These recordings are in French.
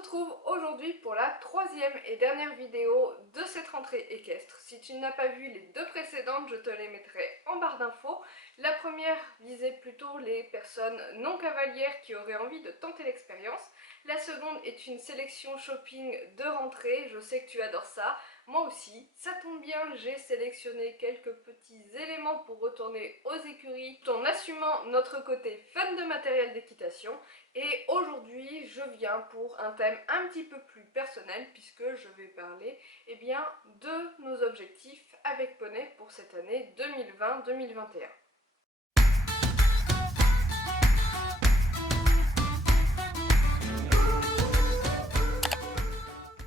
retrouve aujourd'hui pour la troisième et dernière vidéo de cette rentrée équestre. Si tu n'as pas vu les deux précédentes, je te les mettrai en barre d'infos. La première visait plutôt les personnes non cavalières qui auraient envie de tenter l'expérience. La seconde est une sélection shopping de rentrée, je sais que tu adores ça. Moi aussi, ça tombe bien, j'ai sélectionné quelques petits éléments pour retourner aux écuries tout en assumant notre côté fan de matériel d'équitation. Et aujourd'hui, je viens pour un thème un petit peu plus personnel puisque je vais parler de nos objectifs avec Poney pour cette année 2020-2021.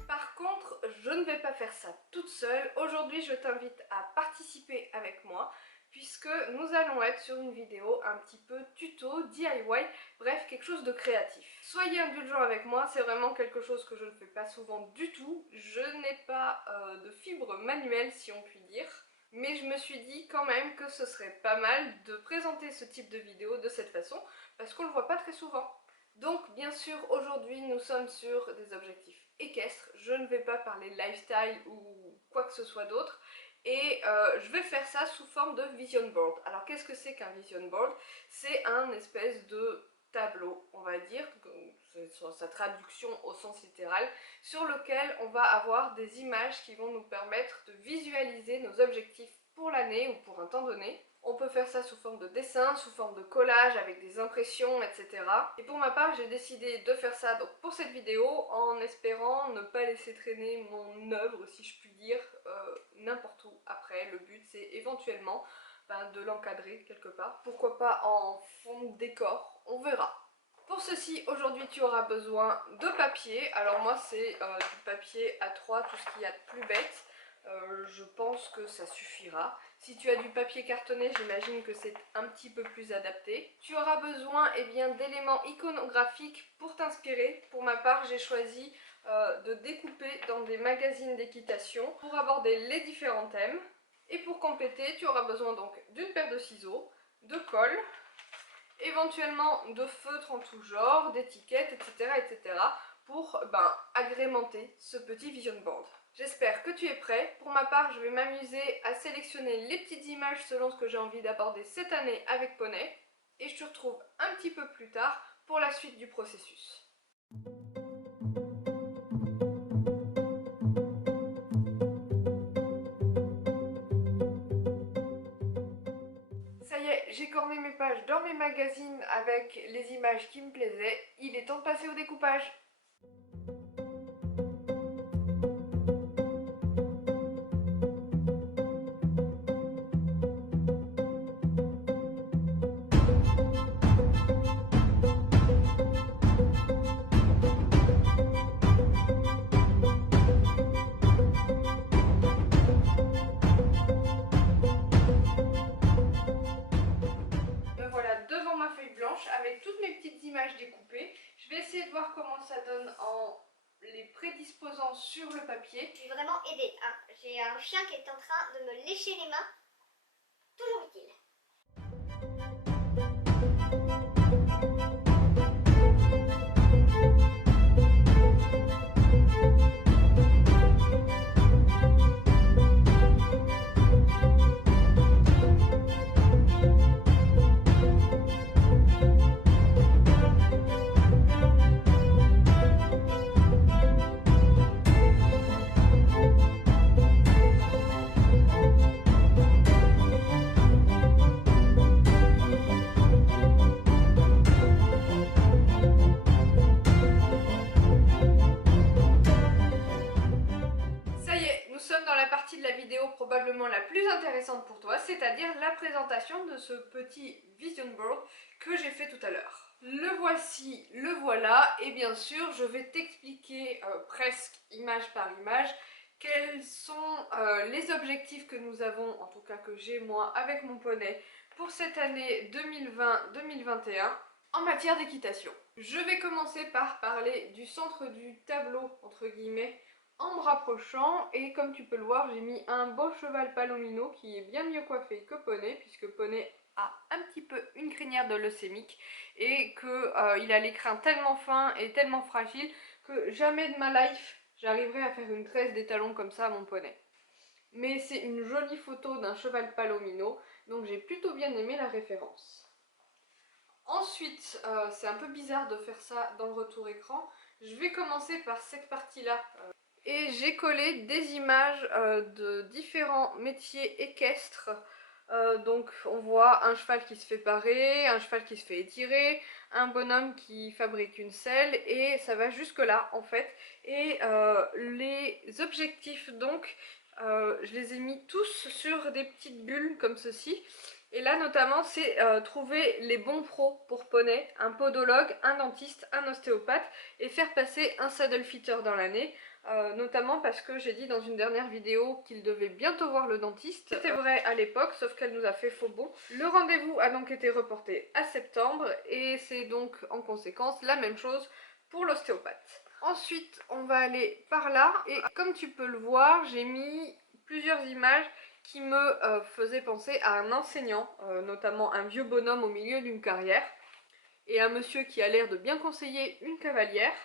Par contre, je ne vais pas faire ça toute seule. Aujourd'hui, je t'invite à participer avec moi puisque nous allons être sur une vidéo un petit peu tuto, DIY, bref, quelque chose de créatif. Soyez indulgents avec moi, c'est vraiment quelque chose que je ne fais pas souvent du tout. Je n'ai pas de fibre manuelle, si on peut dire. Mais je me suis dit quand même que ce serait pas mal de présenter ce type de vidéo de cette façon, parce qu'on le voit pas très souvent. Donc bien sûr, aujourd'hui nous sommes sur des objectifs équestres, je ne vais pas parler lifestyle ou quoi que ce soit d'autre, et je vais faire ça sous forme de vision board. Alors qu'est-ce que c'est qu'un vision board? C'est un espèce de tableau, on va dire, c'est sa traduction au sens littéral, sur lequel on va avoir des images qui vont nous permettre de visualiser nos objectifs pour l'année ou pour un temps donné. On peut faire ça sous forme de dessin, sous forme de collage avec des impressions, etc. Et pour ma part, j'ai décidé de faire ça donc pour cette vidéo en espérant ne pas laisser traîner mon œuvre, si je puis dire, n'importe où après. Le but c'est éventuellement de l'encadrer quelque part. Pourquoi pas en fond de décor, on verra. Pour ceci, aujourd'hui tu auras besoin de papier. Alors moi c'est du papier A3, tout ce qu'il y a de plus bête. Je pense que ça suffira. Si tu as du papier cartonné, j'imagine que c'est un petit peu plus adapté. Tu auras besoin d'éléments iconographiques pour t'inspirer. Pour ma part, j'ai choisi de découper dans des magazines d'équitation pour aborder les différents thèmes. Et pour compléter, tu auras besoin donc d'une paire de ciseaux, de colle, éventuellement de feutres en tout genre, d'étiquettes, etc. pour agrémenter ce petit vision board. J'espère que tu es prêt. Pour ma part, je vais m'amuser à sélectionner les petites images selon ce que j'ai envie d'aborder cette année avec Poney. Et je te retrouve un petit peu plus tard pour la suite du processus. Ça y est, j'ai corné mes pages dans mes magazines avec les images qui me plaisaient. Il est temps de passer au découpage. Devant ma feuille blanche avec toutes mes petites images découpées. Je vais essayer de voir comment ça donne en les prédisposant sur le papier. Je suis vraiment aidée, hein. J'ai un chien qui est en train de me lécher les mains. Toujours utile. De la vidéo probablement la plus intéressante pour toi, c'est-à-dire la présentation de ce petit vision board que j'ai fait tout à l'heure. Le voici, le voilà, et bien sûr je vais t'expliquer presque image par image quels sont les objectifs que nous avons, en tout cas que j'ai moi avec mon poney pour cette année 2020-2021 en matière d'équitation. Je vais commencer par parler du centre du tableau entre guillemets en me rapprochant, et comme tu peux le voir, j'ai mis un beau cheval palomino qui est bien mieux coiffé que Poney, puisque Poney a un petit peu une crinière de leucémique et qu'il a l'écrin tellement fin et tellement fragile que jamais de ma life j'arriverai à faire une tresse d'étalon comme ça à mon poney. Mais c'est une jolie photo d'un cheval palomino, donc j'ai plutôt bien aimé la référence. Ensuite, c'est un peu bizarre de faire ça dans le retour écran. Je vais commencer par cette partie-là. Et j'ai collé des images de différents métiers équestres. Donc on voit un cheval qui se fait parer, un cheval qui se fait étirer, un bonhomme qui fabrique une selle et ça va jusque là en fait. Et les objectifs donc, je les ai mis tous sur des petites bulles comme ceci. Et là notamment c'est trouver les bons pros pour poney, un podologue, un dentiste, un ostéopathe et faire passer un saddle fitter dans l'année. Notamment parce que j'ai dit dans une dernière vidéo qu'il devait bientôt voir le dentiste. C'était vrai à l'époque, sauf qu'elle nous a fait faux bon. Le rendez-vous a donc été reporté à septembre et c'est donc en conséquence la même chose pour l'ostéopathe. Ensuite, on va aller par là et comme tu peux le voir, j'ai mis plusieurs images qui me faisaient penser à un enseignant, notamment un vieux bonhomme au milieu d'une carrière et un monsieur qui a l'air de bien conseiller une cavalière.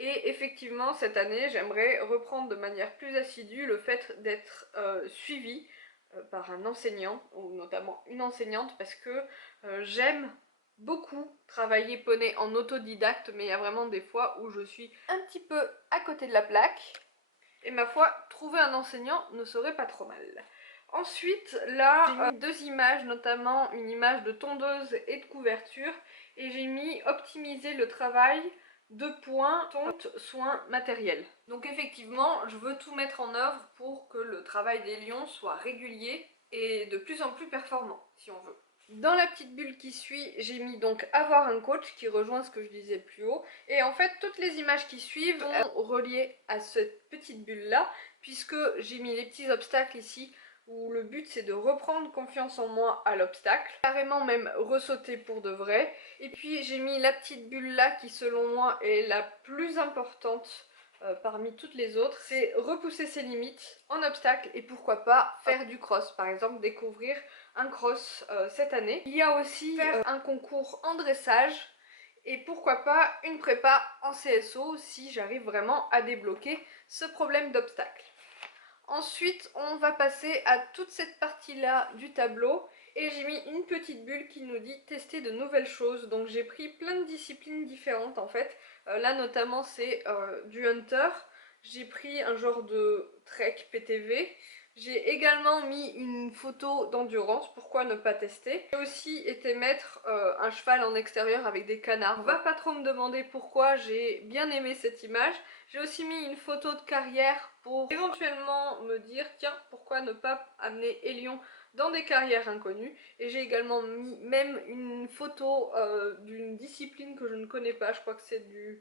Et effectivement, cette année, j'aimerais reprendre de manière plus assidue le fait d'être suivie par un enseignant, ou notamment une enseignante, parce que j'aime beaucoup travailler poney en autodidacte, mais il y a vraiment des fois où je suis un petit peu à côté de la plaque. Et ma foi, trouver un enseignant ne serait pas trop mal. Ensuite, là, j'ai mis deux images, notamment une image de tondeuse et de couverture, et j'ai mis optimiser le travail, deux points, tonte, soins, matériel. Donc effectivement, je veux tout mettre en œuvre pour que le travail des lions soit régulier et de plus en plus performant, si on veut. Dans la petite bulle qui suit, j'ai mis donc avoir un coach qui rejoint ce que je disais plus haut. Et en fait, toutes les images qui suivent sont reliées à cette petite bulle là, puisque j'ai mis les petits obstacles ici, où le but c'est de reprendre confiance en moi à l'obstacle, carrément même ressauter pour de vrai. Et puis j'ai mis la petite bulle là qui selon moi est la plus importante parmi toutes les autres, c'est repousser ses limites en obstacle et pourquoi pas faire du cross, par exemple découvrir un cross cette année. Il y a aussi faire un concours en dressage et pourquoi pas une prépa en CSO si j'arrive vraiment à débloquer ce problème d'obstacle. Ensuite, on va passer à toute cette partie-là du tableau et j'ai mis une petite bulle qui nous dit tester de nouvelles choses. Donc j'ai pris plein de disciplines différentes en fait. Là notamment c'est du hunter. J'ai pris un genre de trek PTV. J'ai également mis une photo d'endurance, pourquoi ne pas tester. J'ai aussi été mettre un cheval en extérieur avec des canards. Va pas trop me demander pourquoi, j'ai bien aimé cette image. J'ai aussi mis une photo de carrière pour éventuellement me dire tiens pourquoi ne pas amener Elion dans des carrières inconnues. Et j'ai également mis même une photo d'une discipline que je ne connais pas, je crois que c'est du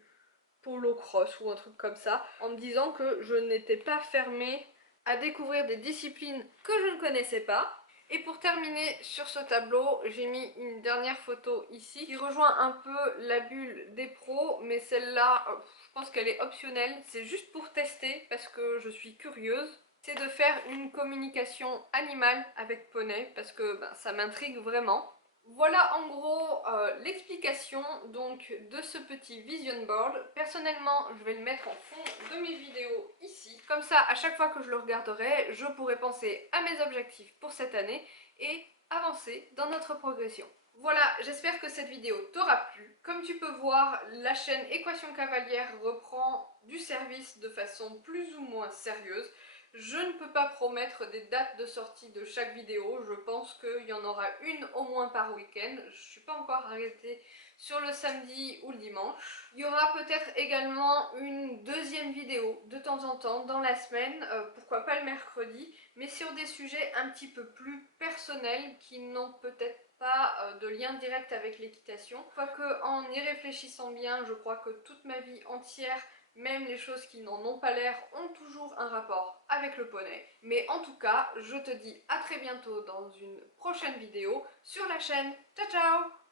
polo cross ou un truc comme ça, en me disant que je n'étais pas fermée à découvrir des disciplines que je ne connaissais pas. Et pour terminer sur ce tableau, j'ai mis une dernière photo ici qui rejoint un peu la bulle des pros, mais celle-là, je pense qu'elle est optionnelle. C'est juste pour tester parce que je suis curieuse. C'est de faire une communication animale avec poney parce que ça m'intrigue vraiment. Voilà en gros l'explication donc de ce petit vision board. Personnellement, je vais le mettre en fond de mes vidéos ici. Comme ça, à chaque fois que je le regarderai, je pourrai penser à mes objectifs pour cette année et avancer dans notre progression. Voilà, j'espère que cette vidéo t'aura plu. Comme tu peux voir, la chaîne Équation Cavalière reprend du service de façon plus ou moins sérieuse. Je ne peux pas promettre des dates de sortie de chaque vidéo, je pense qu'il y en aura une au moins par week-end. Je ne suis pas encore arrêtée sur le samedi ou le dimanche. Il y aura peut-être également une deuxième vidéo de temps en temps dans la semaine, pourquoi pas le mercredi, mais sur des sujets un petit peu plus personnels qui n'ont peut-être pas de lien direct avec l'équitation. Quoique en y réfléchissant bien, je crois que toute ma vie entière, même les choses qui n'en ont pas l'air ont toujours un rapport avec le poney. Mais en tout cas, je te dis à très bientôt dans une prochaine vidéo sur la chaîne. Ciao ciao!